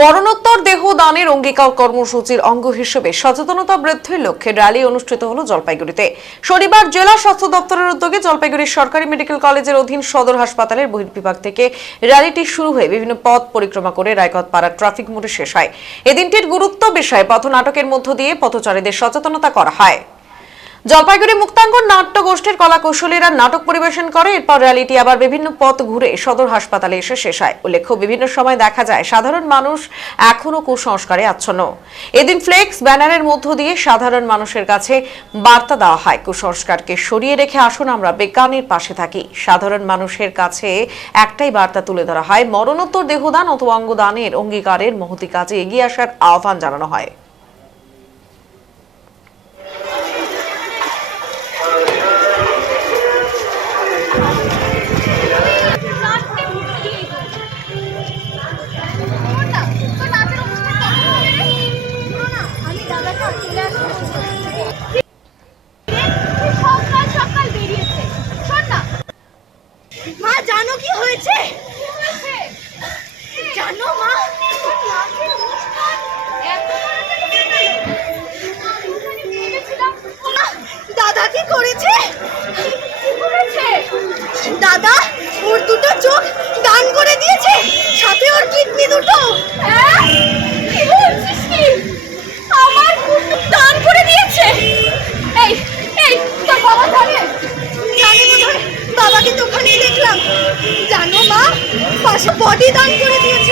মরণোত্তর দেহ দানের অঙ্গীকার কর্মসূচির অঙ্গ হিসেবে সচেতনতা বৃদ্ধির লক্ষ্যে র্যালি অনুষ্ঠিত হলো জলপাইগুড়িতে। শনিবার জেলা স্বাস্থ্য দপ্তরের উদ্যোগে জলপাইগুড়ি সরকারি মেডিকেল কলেজের অধীন সদর হাসপাতালের বহির্বিভাগ থেকে র্যালিটি শুরু হয়ে বিভিন্ন পথ পরিক্রমা করে রায়কতপাড়া ট্রাফিক মোড়ে শেষ হয়। এদিনটির গুরুত্ব বিষয়ে পথনাটকের মধ্য দিয়ে পথচারীদের সচেতনতা করা হয়। জলপাইগুড়ি মুক্তাঙ্গন নাট্য গোষ্ঠীর কলাকৌশলীরা নাটক পরিবেশন করে। এরপর র্যালিটি আবার বিভিন্ন পথ ঘুরে সদর হাসপাতালে এসে শেষ হয়। উল্লেখ্য, বিভিন্ন সময় দেখা যায় সাধারণ মানুষ এখনো কুসংস্কারে আচ্ছন্ন। এদিন ফ্লেক্স ব্যানারের মধ্য দিয়ে সাধারণ মানুষের কাছে বার্তা দেওয়া হয়, কুসংস্কারকে সরিয়ে রেখে আসুন আমরা বিজ্ঞানের পাশে থাকি। সাধারণ মানুষের কাছে একটাই বার্তা তুলে ধরা হয়, মরণোত্তর দেহদান অথবা অঙ্গদানের অঙ্গীকারের মহতি কাজে এগিয়ে আসার আহ্বান জানানো হয়। মা জানো কি হয়েছে? জানো মা, দাদা কি করেছে? দাদা ওর দুটো চোখ দান করে দিয়েছে, সাথে ওর কিডনি দুটো। কি বলছিস কি? আমার দান করে দিয়েছে? এই এই তোর বাবা জানে? জানি না, বাবাকে তো ওখানেই দেখলাম। জানো মা, পাশে বডি দান করে দিয়েছে।